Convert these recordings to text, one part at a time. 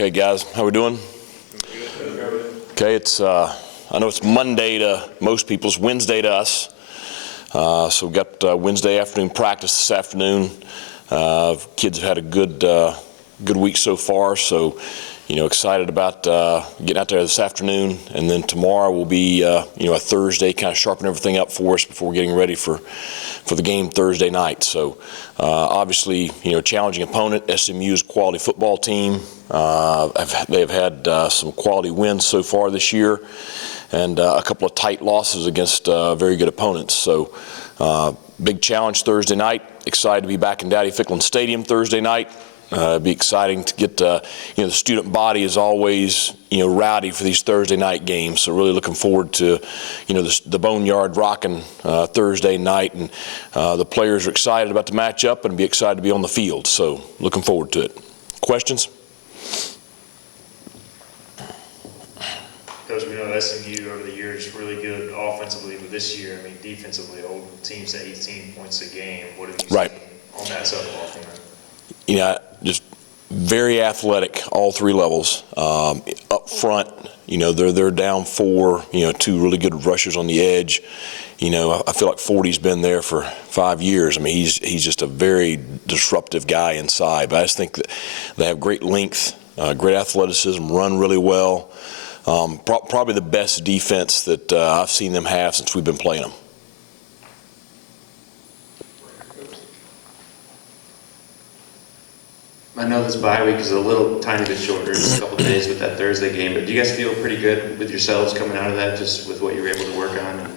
Okay, guys, how we doing? Okay, it's I know it's Monday to most people, it's Wednesday to us. So we've got Wednesday afternoon practice this afternoon. Kids have had a good week so far, so excited about getting out there this afternoon, and then tomorrow will be a Thursday, kind of sharpen everything up for us before getting ready for the game Thursday night. So obviously, challenging opponent. SMU's quality football team. They've had some quality wins so far this year, and a couple of tight losses against very good opponents. So big challenge Thursday night. Excited to be back in Dowdy-Ficklin Stadium Thursday night. It'd be exciting to get, the student body is always, rowdy for these Thursday night games. So really looking forward to, the Boneyard rocking Thursday night. And the players are excited about the matchup and be excited to be on the field. So looking forward to it. Questions? Coach, we know SMU over the years really good offensively, but this year, defensively, holding teams to 18 points a game. What have you seen on that side of the ball from them? Just very athletic, all three levels. Up front, they're down four, two really good rushers on the edge. I feel like 40's been there for 5 years. He's just a very disruptive guy inside. But I just think that they have great length, great athleticism, run really well. Probably the best defense that I've seen them have since we've been playing them. I know this bye week is a little tiny bit shorter, just a couple of days with that Thursday game, but do you guys feel pretty good with yourselves coming out of that, just with what you were able to work on and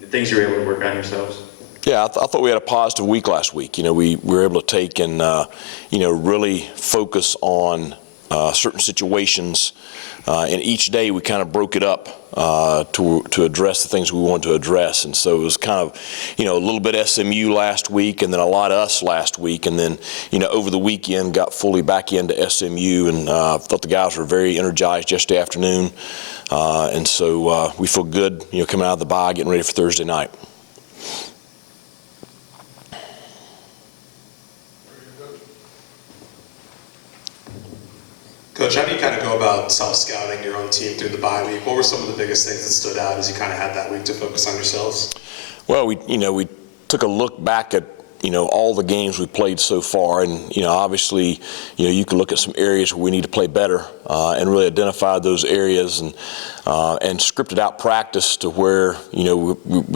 the things you were able to work on yourselves? Yeah, I thought we had a positive week last week. We were able to take and, really focus on certain situations, and each day we kind of broke it up to address the things we wanted to address. And so it was kind of, a little bit SMU last week, and then a lot of us last week, and then, over the weekend got fully back into SMU, and thought the guys were very energized yesterday afternoon. And so we feel good, coming out of the bye, getting ready for Thursday night. Coach, how do you kind of go about self-scouting your own team through the bye week? What were some of the biggest things that stood out as you kind of had that week to focus on yourselves? Well, we took a look back at all the games we played so far, and obviously you can look at some areas where we need to play better, and really identify those areas and scripted out practice to where we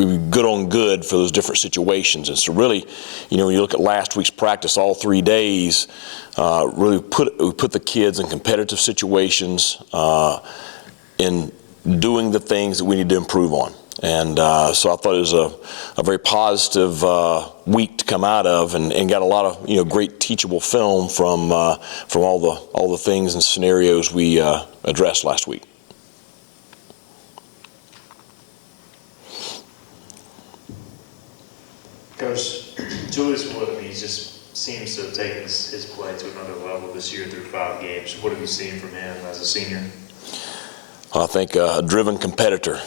were good on good for those different situations. And so really, when you look at last week's practice, all 3 days, really we put the kids in competitive situations, in doing the things that we need to improve on. And so I thought it was a very positive week to come out of, and got a lot of great teachable film from all the things and scenarios we addressed last week. Coach, Julius Wood, he just seems to have taken his play to another level this year through 5 games. What have you seen from him as a senior? I think a driven competitor.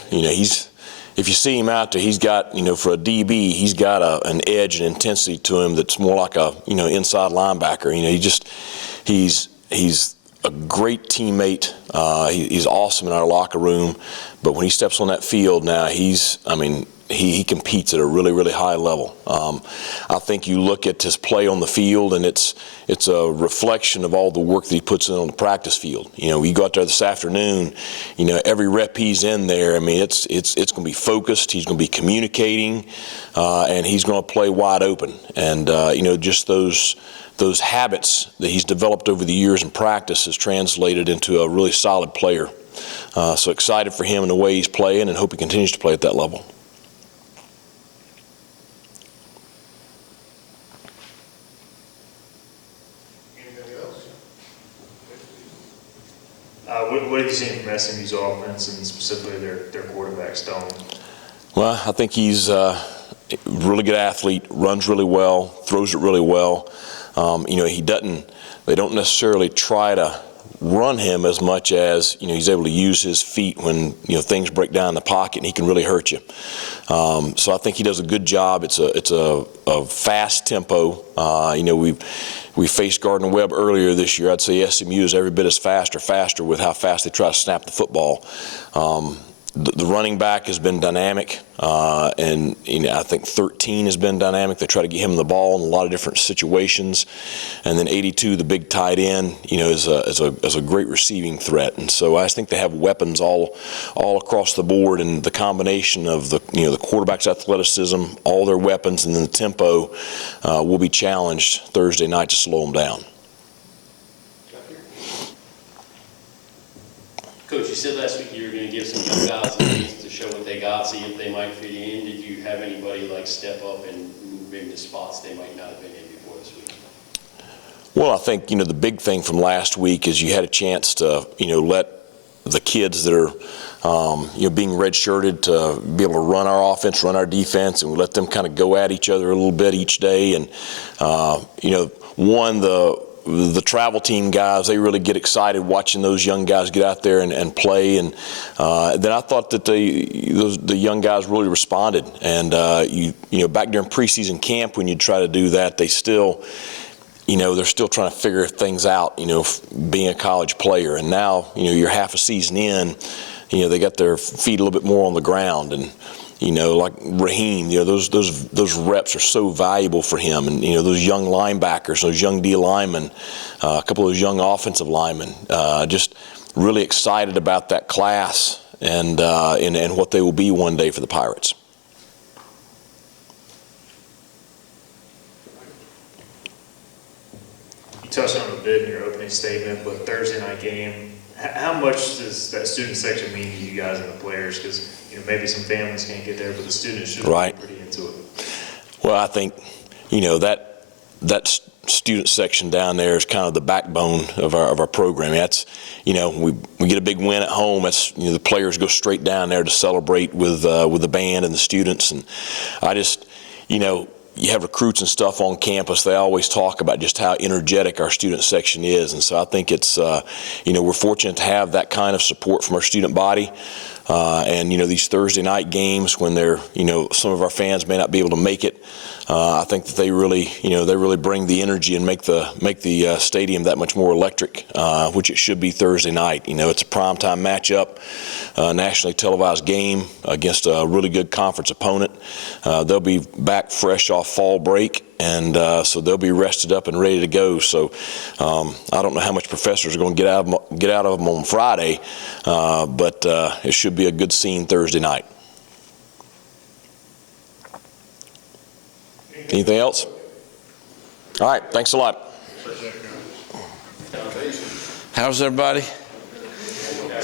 If you see him out there, he's got, for a DB, he's got an edge and intensity to him that's more like a, inside linebacker. He's a great teammate. He's awesome in our locker room, but when he steps on that field now, he competes at a really, really high level. I think you look at his play on the field, and it's a reflection of all the work that he puts in on the practice field. We go out there this afternoon, every rep he's in there, it's going to be focused, he's going to be communicating, and he's going to play wide open. And, just those habits that he's developed over the years in practice has translated into a really solid player. So excited for him and the way he's playing, and hope he continues to play at that level. What have you seen from SMU's offense, and specifically their quarterback, Donnie? Well, I think he's a really good athlete, runs really well, throws it really well. They don't necessarily try to run him as much as, he's able to use his feet when, things break down in the pocket and he can really hurt you. So I think he does a good job. It's a fast tempo. We faced Gardner-Webb earlier this year. I'd say SMU is every bit as fast or faster with how fast they try to snap the football. The running back has been dynamic, and I think 13 has been dynamic. They try to get him the ball in a lot of different situations, and then 82, the big tight end, is a great receiving threat. And so I think they have weapons all across the board, and the combination of the quarterback's athleticism, all their weapons, and then the tempo will be challenged Thursday night to slow them down. Coach, you said last week you were going to give some young guys a chance to show what they got, see if they might fit in. Did you have anybody step up and move into spots they might not have been in before this week? Well, I think, the big thing from last week is you had a chance to, let the kids that are, being redshirted to be able to run our offense, run our defense, and we let them kind of go at each other a little bit each day. And, the travel team guys, they really get excited watching those young guys get out there and play. And then I thought that the young guys really responded. And, back during preseason camp when you try to do that, they still, they're still trying to figure things out, being a college player. And now, you're half a season in, they got their feet a little bit more on the ground. And, like Raheem, those reps are so valuable for him. And, those young linebackers, those young D linemen, a couple of those young offensive linemen, just really excited about that class and what they will be one day for the Pirates. You touched on it a bit in your opening statement, but Thursday night game, how much does that student section mean to you guys and the players? Because maybe some families can't get there, but the students should be pretty into it. Well, I think that student section down there is kind of the backbone of our program. That's we get a big win at home. That's the players go straight down there to celebrate with the band and the students. And I just you have recruits and stuff on campus, they always talk about just how energetic our student section is. And so I think it's, we're fortunate to have that kind of support from our student body. And, these Thursday night games when they're, some of our fans may not be able to make it. I think that they really bring the energy and make the stadium that much more electric, which it should be Thursday night. It's a primetime matchup, nationally televised game against a really good conference opponent. They'll be back fresh off fall break, and so they'll be rested up and ready to go. So I don't know how much professors are going to get out of them on Friday, but it should be a good scene Thursday night. Anything else? All right, thanks a lot. How's everybody?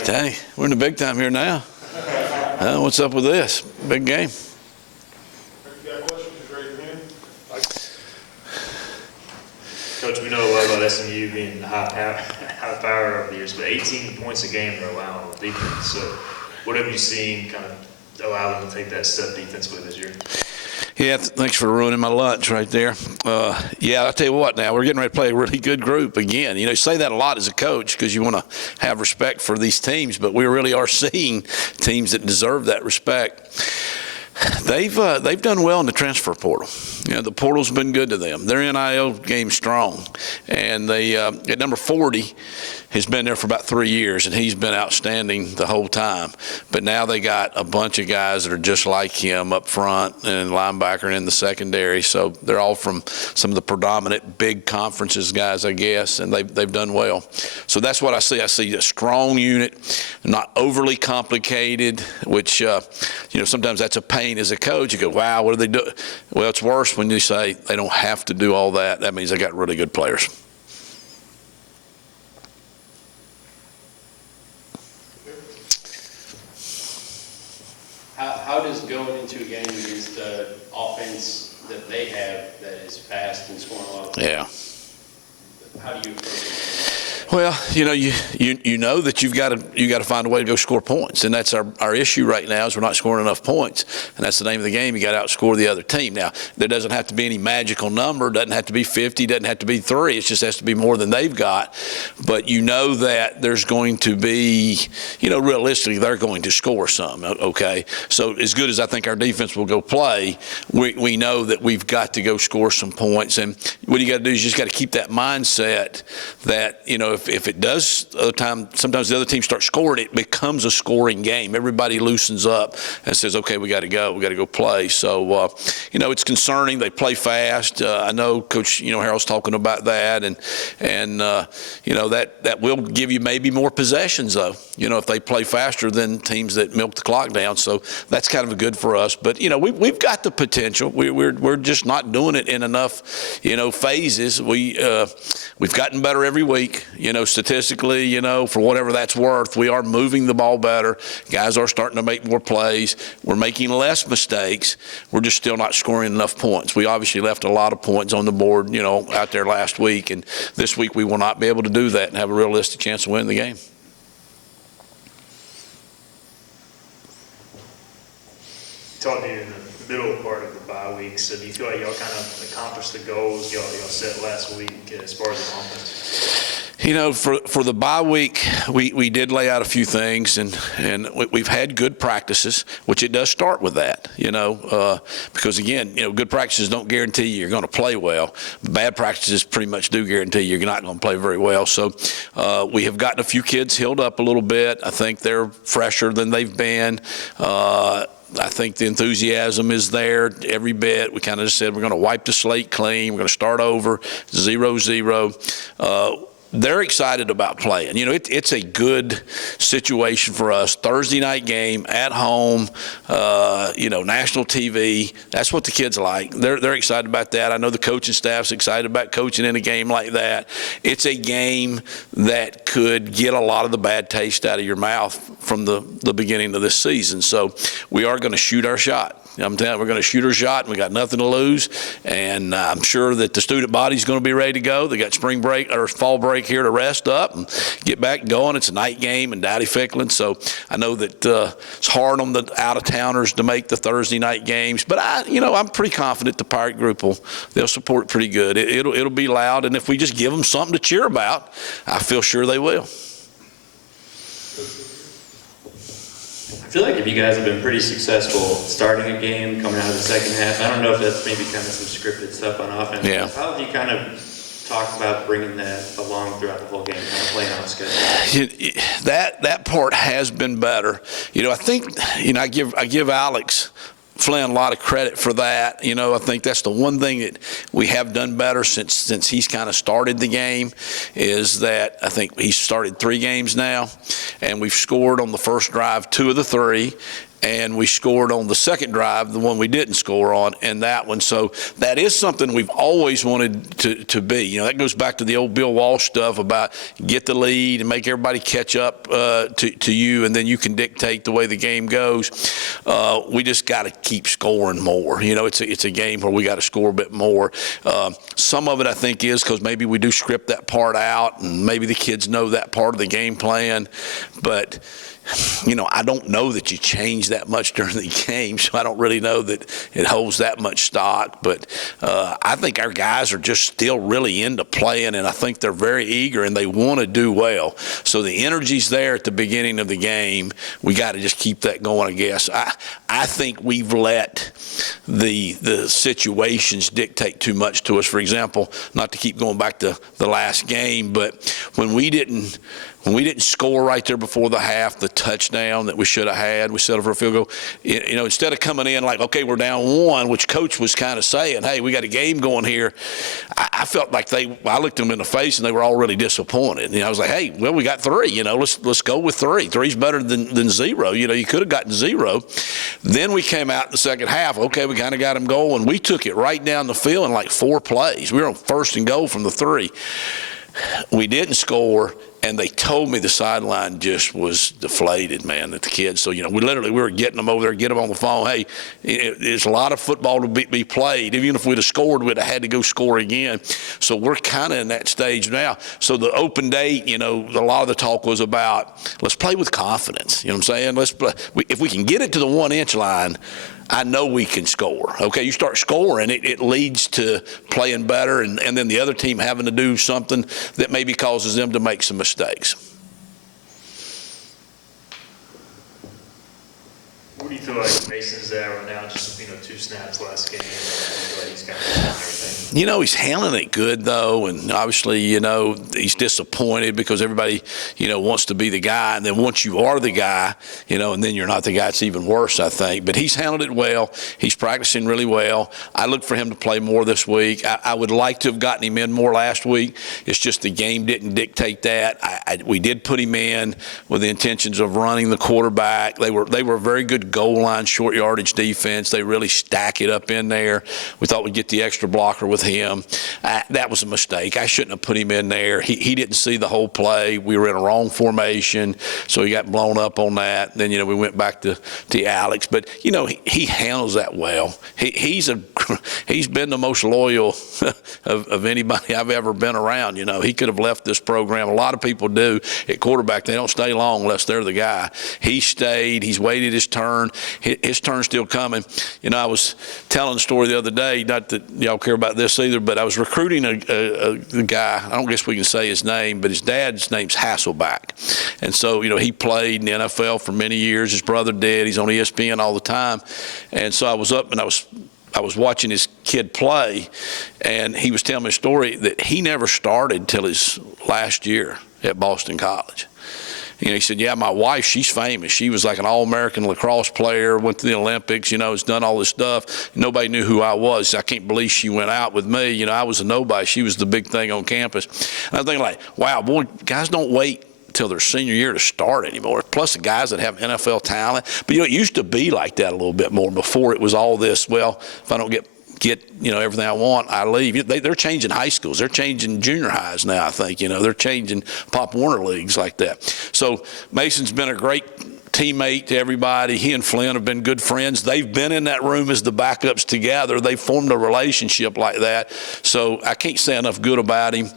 Dang, we're in the big time here now. What's up with this? Big game. Coach, we know a lot about SMU being high power over the years, but 18 points a game they're allowing on defense. So what have you seen kind of allow them to take that step defensively this year? Yeah, thanks for ruining my lunch right there. Yeah, I'll tell you what now, we're getting ready to play a really good group again. You say that a lot as a coach because you want to have respect for these teams, but we really are seeing teams that deserve that respect. They've done well in the transfer portal. The portal's been good to them. Their NIL game's strong. And they at number 40 has been there for about 3 years, and he's been outstanding the whole time. But now they got a bunch of guys that are just like him up front and linebacker and in the secondary. So they're all from some of the predominant big conferences guys, I guess, and they've done well. So that's what I see. I see a strong unit, not overly complicated, which sometimes that's a pain as a coach. You go, wow, what do they do? Well, it's worse when you say they don't have to do all that. That means they got really good players. How does going into a game against the offense that they have that is fast and scoring a lot of points? Yeah. How do you approach it? Well, you know that you've got to find a way to go score points, and that's our issue right now is we're not scoring enough points, and that's the name of the game. You got to outscore the other team. Now, there doesn't have to be any magical number. Doesn't have to be 50. Doesn't have to be 3. It just has to be more than they've got. But you know that there's going to be, realistically, they're going to score some. Okay, so as good as I think our defense will go play, we know that we've got to go score some points, and what you got to do is you just got to keep that mindset that if it does sometimes the other team starts scoring, it becomes a scoring game. Everybody loosens up and says, okay, we got to go play. So it's concerning. They play fast. I know Coach Harrell's talking about that, and that will give you maybe more possessions though. If they play faster than teams that milk the clock down. So that's kind of good for us. But we've got the potential. We're just not doing it in enough phases. We've gotten better every week. Statistically, for whatever that's worth, we are moving the ball better. Guys are starting to make more plays. We're making less mistakes. We're just still not scoring enough points. We obviously left a lot of points on the board, out there last week, and this week we will not be able to do that and have a realistic chance of winning the game. Talked to you in the middle part of the bye week, so do you feel like y'all kind of accomplished the goals y'all set last week as far as the offense? For the bye week, we did lay out a few things, and we've had good practices, which it does start with that, because again, good practices don't guarantee you're going to play well. Bad practices pretty much do guarantee you're not going to play very well. So we have gotten a few kids healed up a little bit. I think they're fresher than they've been. I think the enthusiasm is there every bit. We kind of just said we're going to wipe the slate clean. We're going to start over 0-0. They're excited about playing. It's a good situation for us. Thursday night game at home, national TV. That's what the kids like. They're excited about that. I know the coaching staff's excited about coaching in a game like that. It's a game that could get a lot of the bad taste out of your mouth from the beginning of this season. So we are going to shoot our shot. I'm telling you, we're going to shoot our shot, and we got nothing to lose. And I'm sure that the student body's going to be ready to go. They got spring break or fall break here to rest up and get back going. It's a night game in Dowdy-Ficklin, so I know that it's hard on the out-of-towners to make the Thursday night games. But I'm pretty confident the Pirate group they'll support it pretty good. It'll be loud, and if we just give them something to cheer about, I feel sure they will. I feel like if you guys have been pretty successful starting a game, coming out of the second half, I don't know if that's maybe kind of some scripted stuff on offense. Yeah. How have you kind of talked about bringing that along throughout the whole game, kind of playing on schedule? That part has been better. I think, I give Alex Flynn a lot of credit for that. I think that's the one thing that we have done better since he's kind of started the game is that I think he's started 3 games now, and we've scored on the first drive 2 of the 3. And we scored on the second drive, the one we didn't score on, and that one. So that is something we've always wanted to be. That goes back to the old Bill Walsh stuff about get the lead and make everybody catch up to you, and then you can dictate the way the game goes. We just got to keep scoring more. It's a game where we got to score a bit more. Some of it, I think, is because maybe we do script that part out, and maybe the kids know that part of the game plan. But I don't know that you change that much during the game, so I don't really know that it holds that much stock. But I think our guys are just still really into playing, and I think they're very eager and they want to do well. So the energy's there at the beginning of the game. We got to just keep that going, I guess. I think we've let the situations dictate too much to us. For example, not to keep going back to the last game, but when we didn't score right there before the half, the touchdown that we should have had, we settled for a field goal. Instead of coming in like, okay, we're down 1, which Coach was kind of saying, hey, we got a game going here. I felt like I looked them in the face and they were already disappointed. I was like, hey, well, we got 3. Let's go with 3. 3's better than 0. You could have gotten 0. Then we came out in the second half. Okay, we kind of got them going. We took it right down the field in like 4 plays. We were on 1st and goal from the 3. We didn't score, and they told me the sideline just was deflated, man, at the kids. So, we were getting them over there, get them on the phone. Hey, there's a lot of football to be played. Even if we'd have scored, we'd have had to go score again. So we're kind of in that stage now. So the open date, a lot of the talk was about, let's play with confidence. You know what I'm saying? If we can get it to the 1-inch line, I know we can score. Okay, you start scoring, it leads to playing better, and then the other team having to do something that maybe causes them to make some mistakes. What do you feel like Mason's at right now? Just 2 snaps last game. He's got everything. He's handling it good, though, and obviously, he's disappointed because everybody, wants to be the guy, and then once you are the guy, and then you're not the guy, it's even worse, I think. But he's handled it well. He's practicing really well. I look for him to play more this week. I would like to have gotten him in more last week. It's just the game didn't dictate that. We did put him in with the intentions of running the quarterback. They were a very good goal line, short yardage defense. They really stack it up in there. We thought we'd get the extra blocker with him. That was a mistake. I shouldn't have put him in there. He didn't see the whole play. We were in a wrong formation, so he got blown up on that. Then, we went back to Alex. But, he handles that well. He's been the most loyal of anybody I've ever been around. He could have left this program. A lot of people do at quarterback. They don't stay long unless they're the guy. He stayed. He's waited his turn. His turn's still coming. I was telling a story the other day, not that y'all care about this either, but I was recruiting a guy. I don't guess we can say his name, but his dad's name's Hasselback. And so, he played in the NFL for many years. His brother did. He's on ESPN all the time. And so I was up and I was watching his kid play, and he was telling me a story that he never started till his last year at Boston College. He said, yeah, my wife, she's famous. She was like an All-American lacrosse player, went to the Olympics, has done all this stuff. Nobody knew who I was. I can't believe she went out with me. I was a nobody. She was the big thing on campus. And I was thinking wow, boy, guys don't wait till their senior year to start anymore. Plus the guys that have NFL talent. But, it used to be like that a little bit more before it was all this, well, if I don't get everything I want, I leave. They're changing high schools. They're changing junior highs now, I think. They're changing Pop Warner leagues like that. So Mason's been a great teammate to everybody. He and Flynn have been good friends. They've been in that room as the backups together. They've formed a relationship like that. So I can't say enough good about him.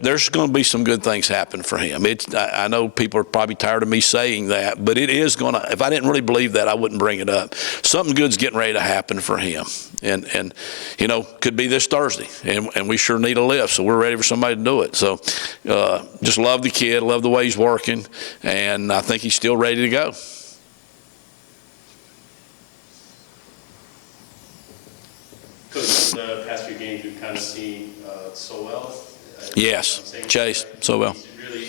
There's going to be some good things happen for him. I know people are probably tired of me saying that, but it is going to. If I didn't really believe that, I wouldn't bring it up. Something good's getting ready to happen for him, and could be this Thursday, and we sure need a lift, so we're ready for somebody to do it. So just love the kid, love the way he's working, and I think he's still ready to go. Coach, the past few games we've kind of seen so well. Yes, Chase, so well. He's really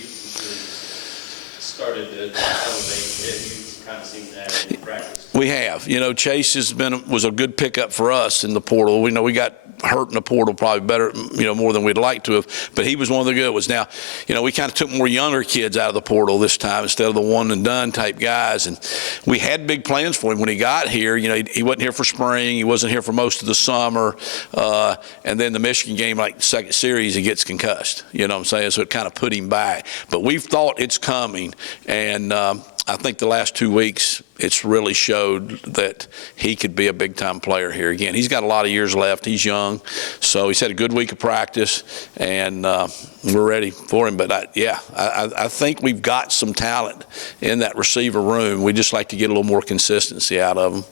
started to elevate. You've kind of seen that in practice. We have. Chase was a good pickup for us in the portal. We got hurt in the portal probably better, more than we'd like to have, but he was one of the good ones. Now, we kind of took more younger kids out of the portal this time instead of the one and done type guys, and we had big plans for him when he got here. He wasn't here for spring. He wasn't here for most of the summer, and then the Michigan game, like the second series, he gets concussed. You know what I'm saying? So it kind of put him back. But we've thought it's coming, and I think the last 2 weeks it's really showed that he could be a big-time player here again. He's got a lot of years left. He's young, so he's had a good week of practice, and we're ready for him. But I think we've got some talent in that receiver room. We just like to get a little more consistency out of them.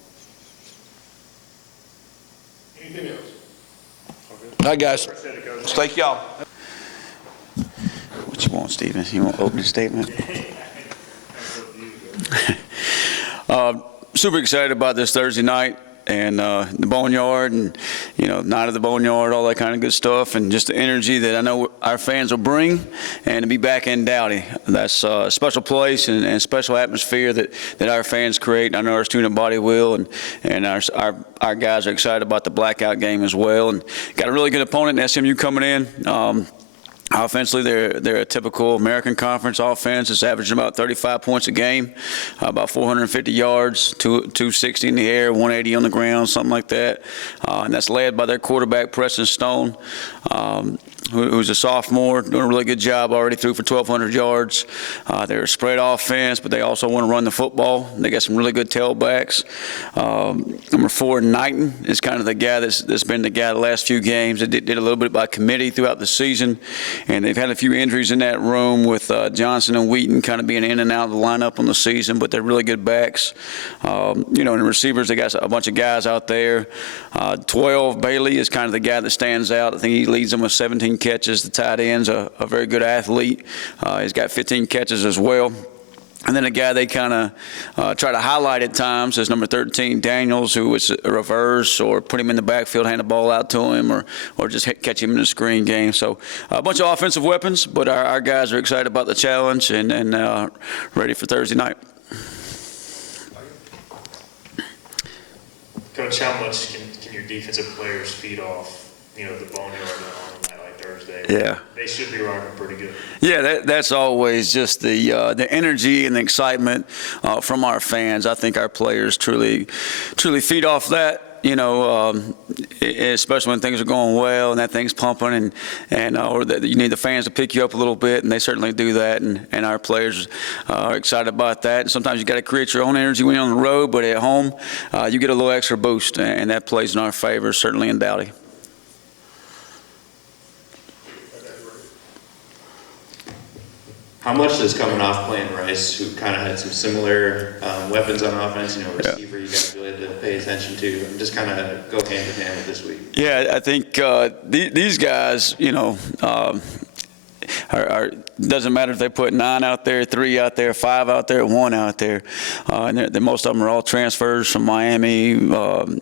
Anything else? All right, guys. Thank y'all. What you want, Stephen? You want opening statement? Super excited about this Thursday night and the Boneyard and, night of the Boneyard, all that kind of good stuff, and just the energy that I know our fans will bring, and to be back in Dowdy. That's a special place and special atmosphere that our fans create. I know our student body will, and our guys are excited about the blackout game as well, and got a really good opponent in SMU coming in. Offensively, they're a typical American Conference offense. It's averaging about 35 points a game, about 450 yards, 260 in the air, 180 on the ground, something like that. And that's led by their quarterback, Preston Stone. who's a sophomore, doing a really good job, already threw for 1,200 yards. They're a spread offense, but they also want to run the football. They got some really good tailbacks. Number 4, Knighton, is kind of the guy that's been the guy the last few games. They did a little bit by committee throughout the season, and they've had a few injuries in that room with Johnson and Wheaton kind of being in and out of the lineup on the season, but they're really good backs. And the receivers, they got a bunch of guys out there. 12, Bailey is kind of the guy that stands out. I think he leads them with 17 catches. The tight end's a very good athlete. He's got 15 catches as well. And then a guy they kind of try to highlight at times is number 13, Daniels, who was a reverse or put him in the backfield, hand the ball out to him, or just catch him in the screen game. So a bunch of offensive weapons, but our guys are excited about the challenge and ready for Thursday night. Coach, how much can your defensive players feed off, the boneyard on a night like Thursday? Yeah. They should be running pretty good. Yeah, that's always just the energy and the excitement from our fans. I think our players truly feed off that. Especially when things are going well and that thing's pumping, or that you need the fans to pick you up a little bit, and they certainly do that. And our players are excited about that. And sometimes you got to create your own energy when you're on the road, but at home, you get a little extra boost, and that plays in our favor, certainly in Dowdy. How much does coming off playing Rice, who kind of had some similar weapons on offense, receiver you guys really had to pay attention to, and just kind of go hand in hand with this week? Yeah, I think these guys, doesn't matter if they put 9 out there, 3 out there, 5 out there, 1 out there. And most of them are all transfers from Miami,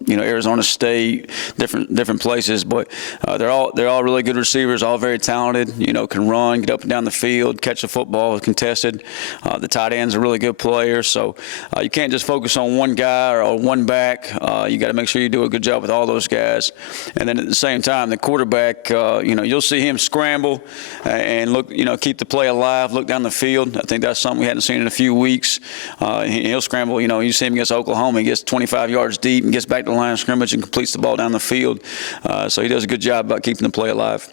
Arizona State, different places. But they're all really good receivers, all very talented. Can run, get up and down the field, catch the football, contested. The tight end's a really good player. So you can't just focus on one guy or one back. You got to make sure you do a good job with all those guys. And then at the same time, the quarterback, you'll see him scramble and look, keep the play alive, look down the field. I think that's something we hadn't seen in a few weeks. He'll scramble. You see him against Oklahoma. He gets 25 yards deep and gets back to the line of scrimmage and completes the ball down the field. So he does a good job about keeping the play alive.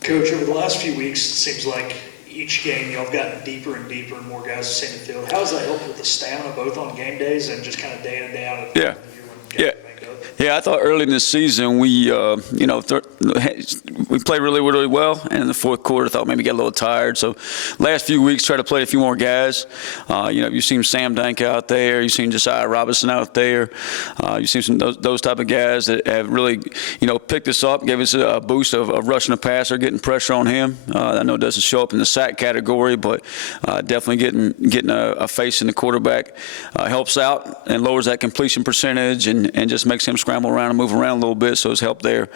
Coach, over the last few weeks, it seems like each game y'all have gotten deeper and deeper and more guys have seen the field. How has that helped with the stamina, both on game days and just kind of day in and day out? Yeah, I thought early in the season we played really well, and in the fourth quarter thought maybe get a little tired. So last few weeks tried to play a few more guys. You've seen Sam Dank out there, you've seen Josiah Robinson out there, you've seen some those type of guys that have really picked us up, gave us a boost of rushing the passer, getting pressure on him. I know it doesn't show up in the sack category, but definitely getting a face in the quarterback helps out and lowers that completion percentage and just makes him scramble around and move around a little bit, so it's helped there.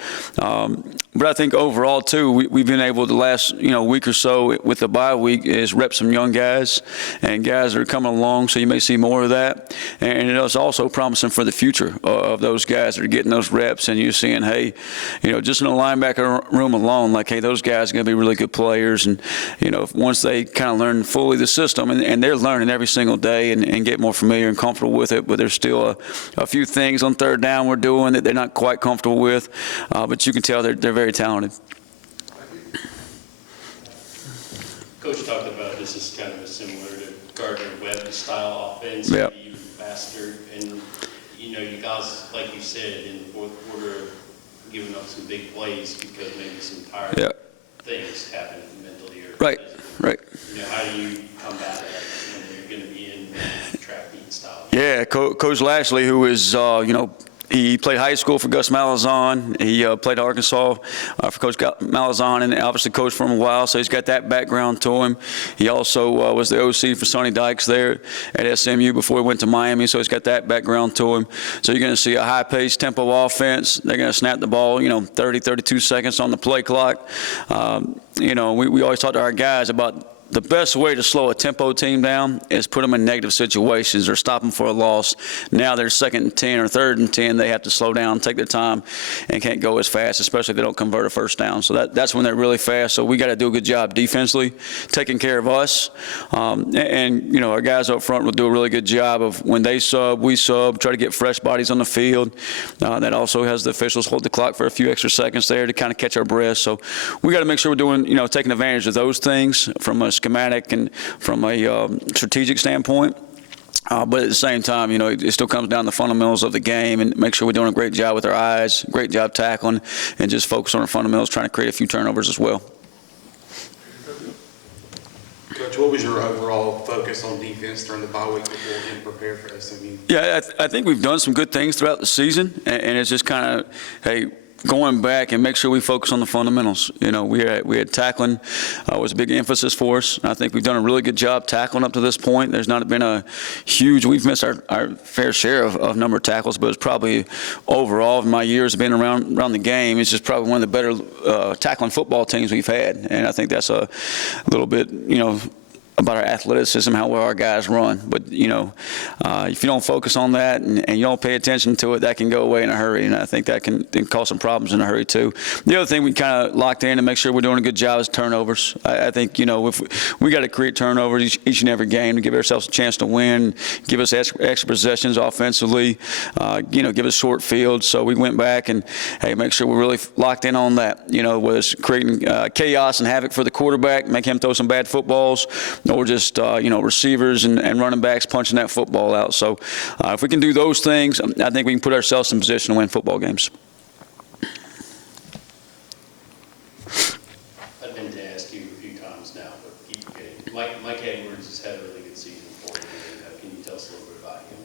But I think overall, too, we've been able the last week or so with the bye week is rep some young guys and guys that are coming along, so you may see more of that. And it is also promising for the future of those guys that are getting those reps, and you're seeing, hey, just in the linebacker room alone, like, hey, those guys are going to be really good players. And, once they kind of learn fully the system, and they're learning every single day and get more familiar and comfortable with it, but there's still a few things on third down we're doing that they're not quite comfortable with, but you can tell they're very talented. Coach talked about this is kind of similar to Gardner-Webb style offense, Yep. maybe even faster, and you guys, like you said, in the fourth quarter, giving up some big plays because maybe some tired things happen mentally or Right. How do you combat that when you're going to be in trap beat style? Yeah, Coach Lashley, who is, he played high school for Gus Malazan. He played Arkansas for Coach Malazan, and obviously coached for him a while, so he's got that background to him. He also was the OC for Sonny Dykes there at SMU before he went to Miami, so he's got that background to him. So you're going to see a high-paced tempo offense. They're going to snap the ball, 30, 32 seconds on the play clock. We always talk to our guys about the best way to slow a tempo team down is put them in negative situations or stop them for a loss. Now they're 2nd and 10 or 3rd and 10. They have to slow down, take their time, and can't go as fast, especially if they don't convert a first down. So that's when they're really fast. So we got to do a good job defensively, taking care of us. And you know, our guys up front will do a really good job of when they sub, we sub, try to get fresh bodies on the field. That also has the officials hold the clock for a few extra seconds there to kind of catch our breath. So we got to make sure we're doing, you know, taking advantage of those things from a schematic and from a strategic standpoint. But at the same time, you know, it still comes down to the fundamentals of the game and make sure we're doing a great job with our eyes, great job tackling, and just focus on our fundamentals, trying to create a few turnovers as well. Coach, what was your overall focus on defense during the bye week before getting prepared for SMU? Yeah, I think we've done some good things throughout the season, and it's just kind of, hey, going back and make sure we focus on the fundamentals. You know, we had tackling was a big emphasis for us. I think we've done a really good job tackling up to this point. There's not been a huge, we've missed our fair share of number of tackles, but it's probably overall in my years of being around the game, it's just probably one of the better tackling football teams we've had. And I think that's a little bit, you know, about our athleticism, how well our guys run. But, you know, if you don't focus on that and you don't pay attention to it, that can go away in a hurry, and I think that can cause some problems in a hurry too. The other thing we kind of locked in to make sure we're doing a good job is turnovers. I think, you know, if we got to create turnovers each and every game to give ourselves a chance to win, give us extra possessions offensively, you know, give us short fields. So we went back and, hey, make sure we're really locked in on that. You know, whether it's creating chaos and havoc for the quarterback, make him throw some bad footballs, or just, you know, receivers and running backs punching that football out. So if we can do those things, I think we can put ourselves in position to win football games. I've been to ask you a few times now, but keep forgetting. Mike Edwards has had a really good season for you. Can you tell us a little bit about him?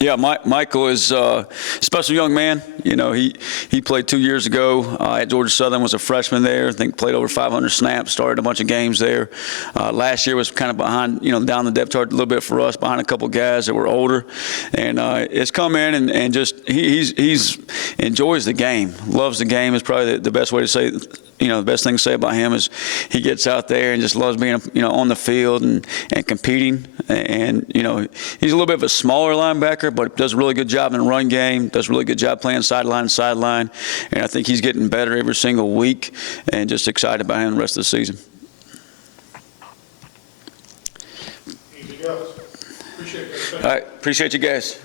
Yeah, Michael is a special young man. You know, he played 2 years ago at Georgia Southern, was a freshman there. I think played over 500 snaps, started a bunch of games there. Last year was kind of behind, you know, down the depth chart a little bit for us, behind a couple guys that were older. And it's come in and just he's enjoys the game, loves the game is probably the best way to say it. You know, the best thing to say about him is he gets out there and just loves being, you know, on the field and competing. And, you know, he's a little bit of a smaller linebacker, but does a really good job in the run game, does a really good job playing sideline to sideline. And I think he's getting better every single week, and just excited about him the rest of the season. Anything else? Appreciate it. All right, appreciate you guys.